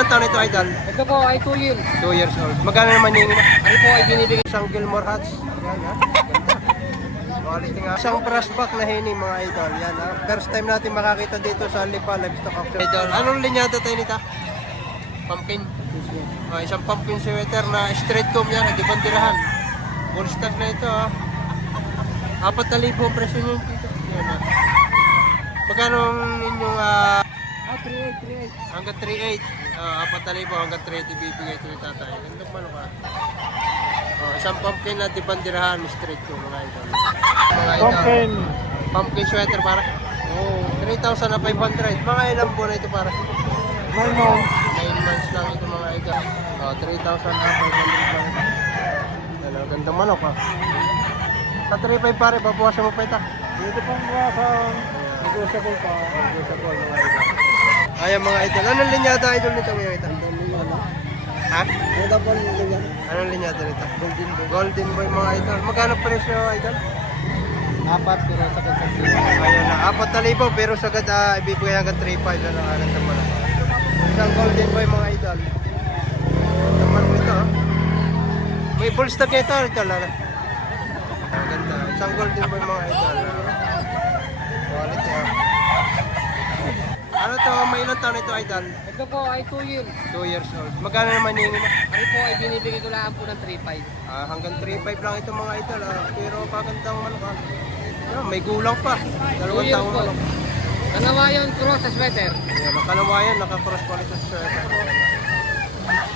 ilang taon ito, idol? Ito po ay 2 years. 2 years old. Magkano naman yung Ano po ay binibigay? isang Gilmore Hats? Yan ha. Ganda. Quality nga. Isang brushback na hini mga idol. Yan ha. First time natin makakita dito sa Lipa Livestock Auction. Idol, anong linyado tayo nito? Pumpkin. Isang pumpkin sweater na straight comb yan. Nagibandirahan. Full stock na ito ha. 4,000 ang presyo nyo dito. Yan ha. Magkano ninyong 3.8. hanggang 3.8. 4,000 hanggang 3.8 ibibigay ito ni tatay. Ganda man ka. Isang pumpkin na dibandirahan straight ko mga idol. Mga idol. Pumpkin sweater para. 3,500. Mga ilang buwan na ito para. 9 months lang ito mga idol. 3,500 lang. Ano, ganda manok ha. Sa 3.5 pare, babawasan mo pa ito. Dito pong bawasan. Negotiable pa. Negotiable mga idol. Ayan mga idol. Anong linyada idol nito ngayon ito? Ha? Anong linyada nito? Golden Boy mga idol. Magkano presyo idol? 4 pero sakit sa Ayan na. 4,000 pero sagad ibibigay hanggang 3.5 na lang naman. Isang Golden Boy mga idol. Naman mo ito. May full stock nito idol. Ganda. Isang Golden Boy mga idol. Quality ha. Ano to? May ilang taon ito idol? Ito po ay 2 years. 2 years old. Magkano naman yung Ano po ay binibigay ko lang po ng 3.5. hanggang 3.5 lang ito mga idol. Pero pagandang manok ha. May gulang pa. 2 taong po. manok. Kanawayon cross sa sweater. Ayan, nakalawayan, naka-cross pa ito sa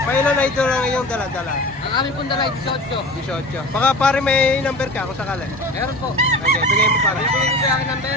Pailan idol lang yung dala-dala? Ang aming pong dala ay 18. 18. Baka pare may number ka kung sakali. Meron po. Okay, bigay mo pare. Bibigay ko yung aking number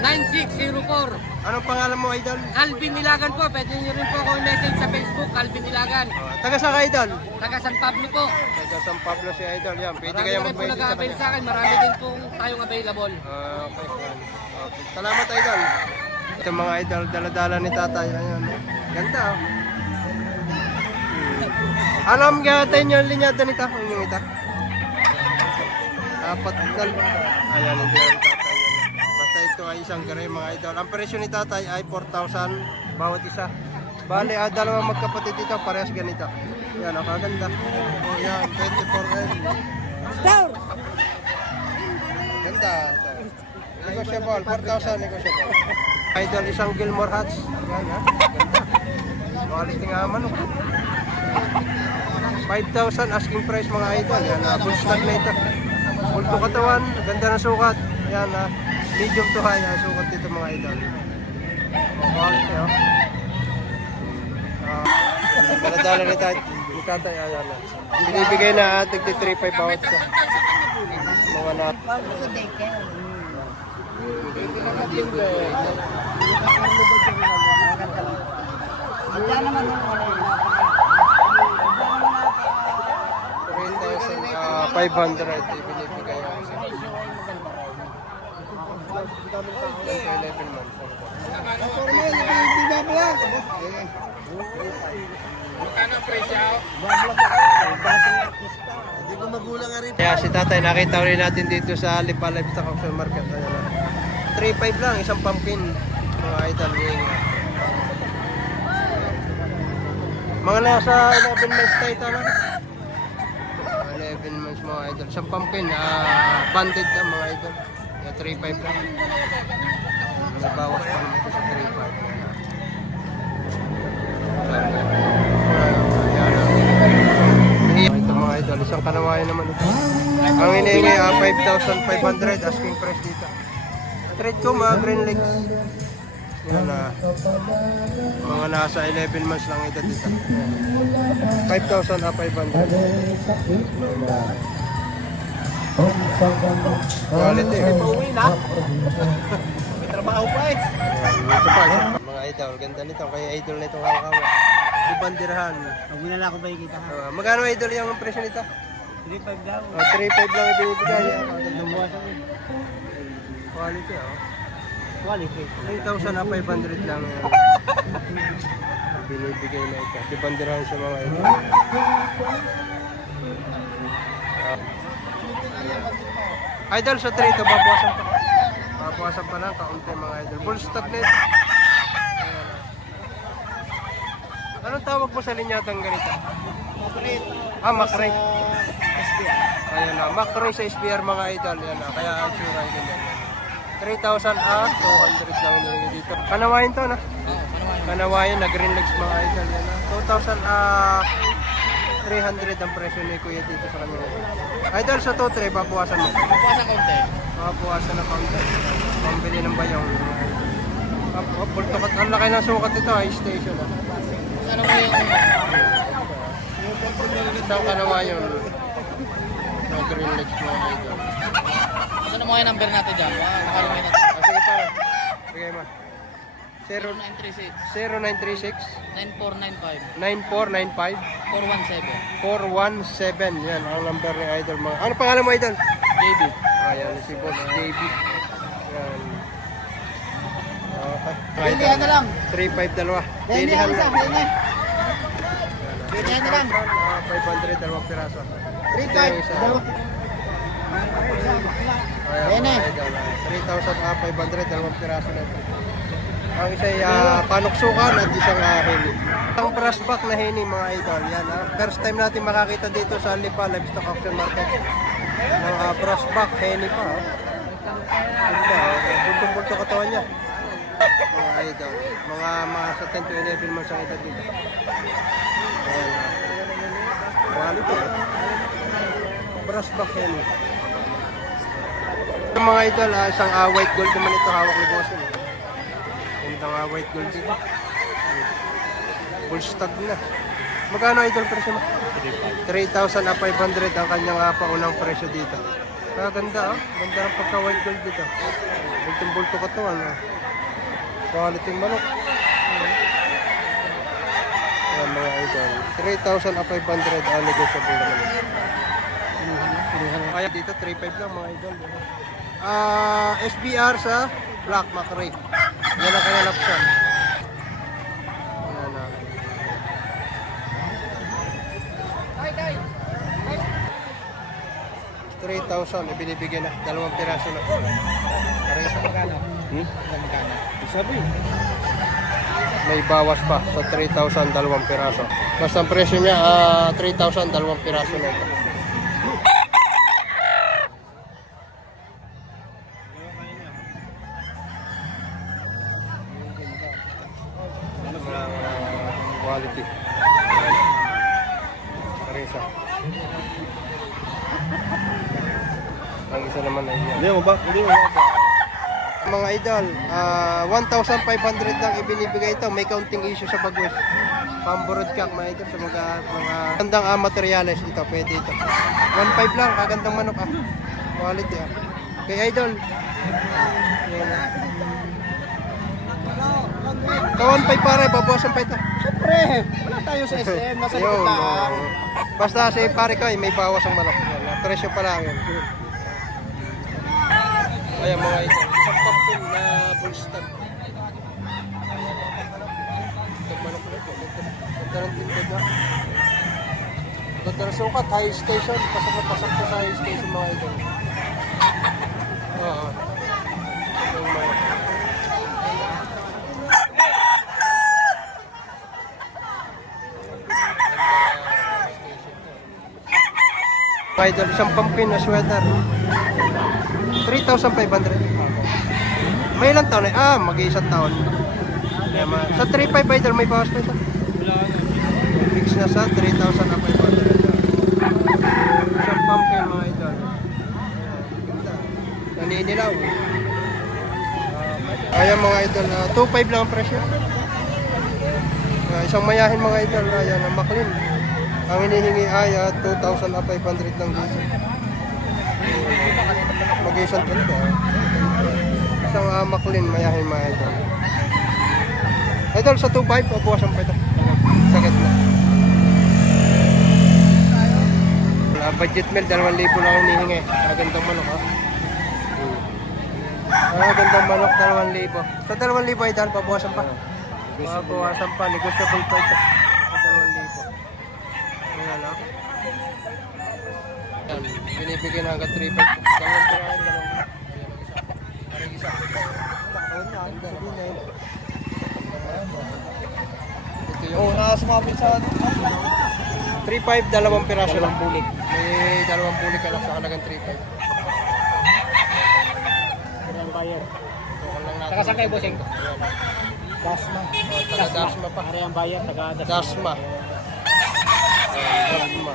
0975-772-9604. Anong pangalan mo idol? Alvin Nilagan po. Pwede nyo rin po ako i-message sa Facebook. Alvin Nilagan. Taga sa ka idol? Taga San Pablo po. Taga San Pablo si idol. Yan, pwede Marami kayo na rin po mag-message sa nag-avail kanya. sa akin. Marami din pong tayong available. Okay, yan. Okay. Salamat idol. Ito mga idol, dala-dala ni tatay. Ayan. Ganda oh. Alam natin yung linyada nito. Yung ito. Apat dal. Ayan, hindi ang tatay. Basta ito ay isang gray mga idol. Ang presyo ni tatay ay 4,000 bawat isa. Bale, dalawang magkapatid dito, parehas ganito. Yan, ang kaganda. Yan, 24M. Ganda. Negotiable, 4,000 negotiable. Idol, isang Gilmore Hats. Yan ha, ganda. Quality nga manok. 5,000 asking price mga idol. Yan, full stock na ito. Full to katawan, ganda ng sukat. Yan ha, medium to high ang sukat dito mga idol. Quality oh. Dala-dala ni tatay. Ayan na. Binibigay na ating 3.5 bawat sa mga na. Magkano naman yung 3,500 ibinibigay ako sa 11 months. Hindi ko magulang nga rin. Kaya si tatay nakita ulit natin dito sa Lipa Livestock Auction Market. 3.5 lang, isang pumpkin. Mga idol. Mga nasa 11 months tayo ito, no? 11 months mga idol. Isang pumpkin, banded ka mga idol. Kaya 3.5 lang. May bawas pa naman ito sa 3.5. Ito mga idol, isang kanawayan naman ito. Ang hinihingi 5,500 asking price dito. Trade ko mga green legs. Yan na. Mga nasa 11 months lang ito dito. 5,500. Quality. Pauwi na. May trabaho pa eh. Ito pa, mga idol. Ganda nito. Kaya idol nito kakawa. Ibandirahan. Huwag na lang ako ba ikita ha? Magkano idol yung presyo nito? 3.5 daw. 3.5 lang ibinibigay. Lumuwasan eh. Quality oh. Quality. 3,500 lang yan. Binibigay na ito. Ibandirahan sa mga idol. Idol sa 3 ito, babawasan pa. Babawasan pa lang kaunti mga idol. Full stock na ito. Ayan. tawag mo sa linyatang ganito? Operate. Makrate. SBR. Ayan na, Macro sa SBR mga idol. Yan na, kaya ang tsura ay ganyan. 3,000 200 lang hinihingi dito. Kanawayan to na. Kanawayan na green legs mga idol. Yan na. 2,000 300 ang presyo ni Kuya dito sa kanila. Idol, sa 2-3, babawasan mo. Bawasan konti. Babawasan na kaunti. Pambili ng bayong. Pultokat, ang laki ng sukat ito, high station. Ano mo yung Isang kanawayan. Na green legs mga idol. ano mo yung number natin dyan? Nakalumay na. Sige para. Bigay mo. 0936 0936 9495 9495 417. 417. Yan ang number ni Idol. Ano pangalan mo, Idol? JB. Ayan, si Boss JB. Yan. Okay. Pilihan na lang. 352. Pilihan Pilihan lang. lang. Pilihan na lang. 500, dalawang piraso. 3,500. Ayan, Yan eh. mga Idol. 3,500, dalawang piraso na ito. Ang isa ay panuksukan at isang heni. Ang brass back na heni mga idol. Yan, first time natin makakita dito sa Lipa Livestock Auction Market. Ng brass back heni pa. Ganda, bultong-bulto katawan niya. Mga idol. Mga sa 10 to 11 months ang edad dito. Ayan. Quality. Brass back heni. Mga idol, isang white gold naman ito hawak ni Boss. Gandang white gold dito. Full stock na. Magkano idol presyo mo? 3,500 ang kanyang paunang presyo dito. Ganda ganda ng pagka white gold dito. Bultong-bulto ka to. Quality manok. Ayan mga idol. 3,500 ang negotiable naman. Kaya dito 3,500 lang mga idol. SBR sa Black Macrae. Yan ang kanyang lapsan. Ayan na. 3,000 ibinibigyan na. Dalawang piraso na. Parang sa magkano? Magkano? Sabi. May bawas pa sa 3,000 dalawang piraso. Basta ang presyo niya 3,000 dalawang piraso na ito. Quality. Parisa. Ang isa naman ay yan. Hindi mo ba? Mga idol, 1,500 lang ibinibigay ito. May counting issue sa bagwes. Pamburod kak mga idol sa mga gandang materials ito. Pwede ito. 1,500 lang, kagandang manok Quality Okay idol. Yan. Sa 1,500 pare, babawasan pa ito. Siyempre, wala tayo sa SM. Nasa likod Ayun, lang. basta si pare ko may bawas ang manok. Yan, presyo pa lang yun. Ayan mga ito. Isang pumpkin na full stag. Ito manok na ito. Ganda ng tinted na. Ganda ng sukat. High station. Pasok na pasok ko sa high station mga ito. Oo. Ito yung manok. Mga idol, isang pumpkin na sweater. 3,500. May ilang taon na? Mag-iisang taon. Sa 3,500 idol, may bawas pa ito. Fix na sa 3,500. Isang pumpkin mga idol. Naninilaw. Ayan mga idol, 2,500 lang ang presyo. Isang mayahin mga idol, ayan ang maklin. Ang hinihingi ay 2,500 lang dito. Mag-isang ito. Isang maklin, mayahin mga idol. Idol, sa 2,500, pabuwasan pa ito. Sakit na. Budget meal, 2,000 lang hinihingi. Gandang manok gandang manok, 2,000. Sa 2,000 idol, pabuwasan pa. Pabuwasan pa, negotiable pa ito. Sa 2,000. Ayan lang. Yan, binibigyan hanggang 3,500. Dalawang pirahan, parang isa. Ito yung sumapit sa ano. 3.5, dalawang piraso lang bulik. May dalawang bulik ka lang sa halagang 3.5. Ang buyer. Tukol lang natin. Saka saan kayo, bossing? Dasma. Taga Dasma pa. Pare ang buyer, taga Dasma. Dasma.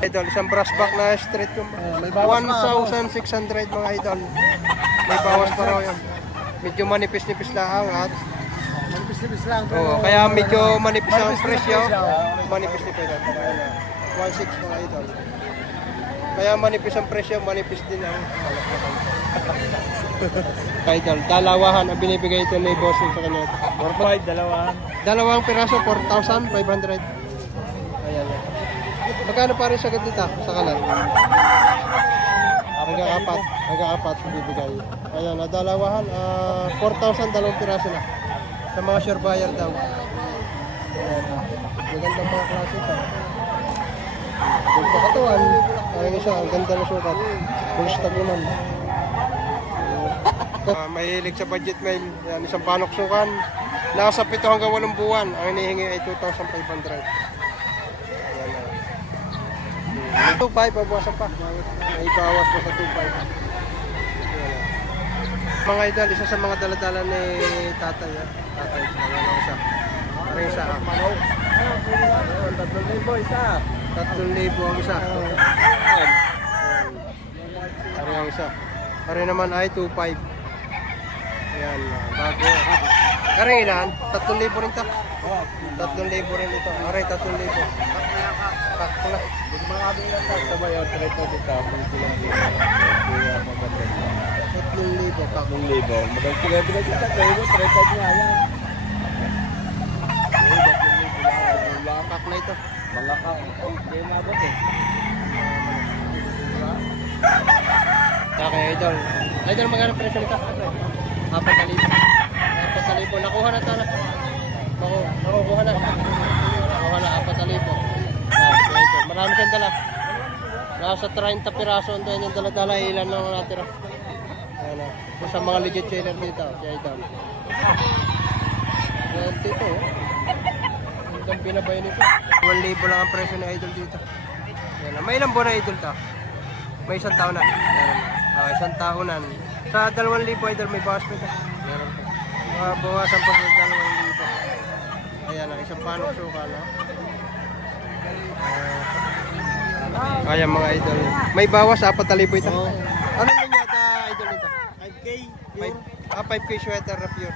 Idol, isang brass back na straight yung may bawas pa, 1,600 mga idol. May bawas pa raw yun. Medyo manipis-nipis lang at Manipis-nipis lang. kaya medyo manipis ang presyo. Manipis-nipis lang. 1,600 mga idol. Kaya manipis ang presyo, manipis din ang idol. Dalawahan ang binibigay ito ni Bossing sa kanya. 4-5, dalawa. Dalawang piraso, 4,500. Ayan. Magkano pa rin sa dito sa kanan? Hanggang apat bibigay. Ayan, dalawahan, 4,000 dalawang piraso na. Sa mga sure buyer daw. Ayan, magandang mga klase ito. Ganda katawan. Ang isa, ang ganda na sukat. Bulls tagunan. Mahilig sa budget mail. Yan, isang panoksukan. Nasa 7 hanggang 8 buwan. Ang hinihingi ay 2,500. 2.5, babawasan pa. May bawas pa sa 2.5. Mga idol, isa sa mga daladala ni tatay. Tatay, nawalan isa. May isa. 3,000 isa. 3,000 ang isa. Pare ang isa. Pare naman ay 2.5. Ayan, bago. Kare ilan? 3,000 rin ito. 3,000 rin ito. Aray, 3,000. Takto na. Marami yan sa bayan, 3,000 3,000. 3,000. Magandang kilabila siya, kaya mo, 3,000 nga yan. Lakak na ito. Malaka. Kaya mabot eh. Okay, idol. Idol, magkano presyo nito? 4,000. 4,000. Nakuha na ito na. Nakuha na. Nakuha na, 4,000. Okay, idol. Marami siyang dala. Nasa 30 piraso ang yung dala-dala. Ilan lang natira. Ayan na. Sa mga legit seller dito. Kaya idol. Ayan dito. Ang binabay nito. 1,000 lang ang presyo ni idol dito. Ayan na. May ilang buwan na idol ta? May isang taon na. Isang taonan. Sa 2,000 idol may bawas pa ito. Bawasan pa sa 2,000. Ayan na, isang panok suka na. Ayan mga idol. May bawas, 4,000 ito. Ano ninyata idol ito? 5K. 5K sweater na pure.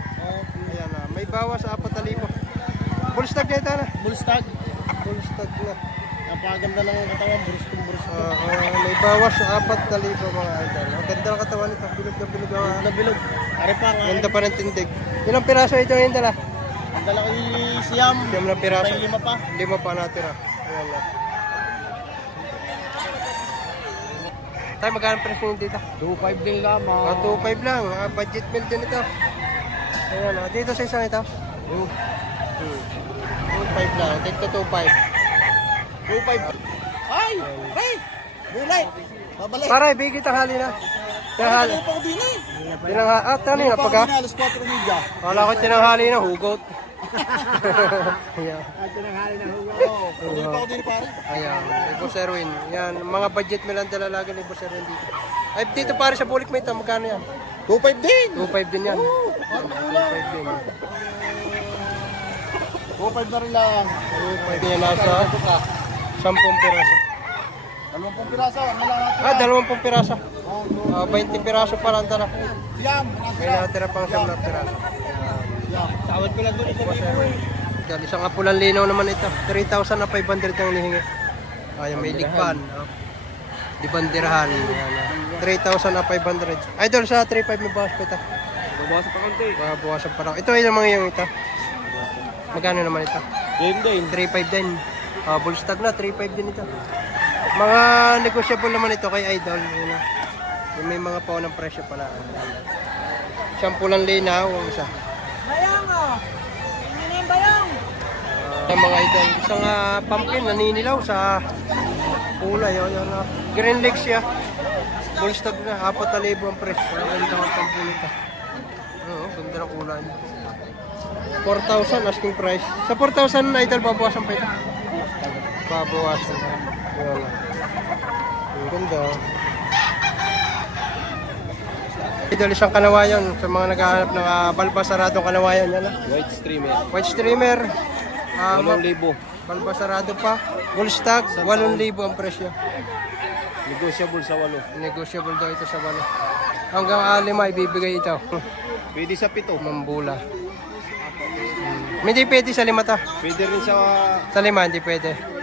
Ayan na, may bawas, 4,000. Bullstag na ito na. Bullstag. Bullstag na. Napakaganda lang ang katawan, burustong. May bawas, 4,000 mga idol. Ang ganda ng katawan nito. Bilog na bilog. Nabilog. Ari pa nga. Ganda pa ng tindig. Ilang piraso ito yung dala? Ang dala ko siyam. Siyam na piraso. May 5 pa. 5 pa natira. Ayan na. Tayo, magkano presyo nyo dito? 2.5 din lamang. 2.5 lang. Budget meal din ito. Ayan na. Dito sa isang ito? 2.5 lang. Take to 2.5. 2.5. Ay! Ay! Bulay! Babalik! Paray, bigit ang hali na. Tinanghali. Ano pa ko din eh? Tani na pagka. Alas 4:30. Kala ko tinanghali na, hugot. Ayan. Tinanghali na hugaw. Hindi pa ko din pare. Ayan, ni Boss Erwin. Yan, mga budget meal ang dala ni Boss Erwin dito. Ay, dito pare sa bulik mate, magkano yan? 2.5 din! 2.5 din yan. 2.5 din. 2.5 na rin lang. 2.5 yan nasa 10 piraso. 20 piraso. Ang lang natin. 20 piraso. 20 piraso pa lang tala. Siyam. May natira pang 10 na piraso. Tawad ko lang doon isa libo eh. Dahil isang apulang linaw naman ito. 3,500 ang nihingi. Ayan, may ligpan. Di bandirahan. 3,500. Idol, sa 3,500 may bawas pa ito. Babawasan pa konti. Bawasan pa lang. Ito yung mga yung ito. Magkano naman ito? Game din. 3,500 din. Bullstag na, 3,500 din ito. Mga negosyable naman ito kay Idol. Yun na. Yung may mga paunang presyo pala. Siyampulang linaw, ang isa. Bayang oh! Ano na yung bayang? Yung mga Idol, isang pumpkin naninilaw sa kulay. Yun, green legs siya. Bullstag na, 4,000 ang presyo. Ang ganda ng pumpkin ito. Oo, ganda ng kulay. 4,000 asking price. Sa 4,000 idol, babawasan pa ito. Babawasan. Wala. Ang ganda. Idol, isang kanawayan sa mga naghahanap ng balbasaradong kanawayan. Yan, White streamer. white streamer. 8,000. Balbasarado pa. Full stock, 8,000 ang presyo. Negotiable sa 8. Negotiable daw ito sa 8. Hanggang 5 ibibigay ito. Pwede sa 7. Mambula. Hindi pwede sa 5 to. Pwede rin sa Sa 5 hindi pwede.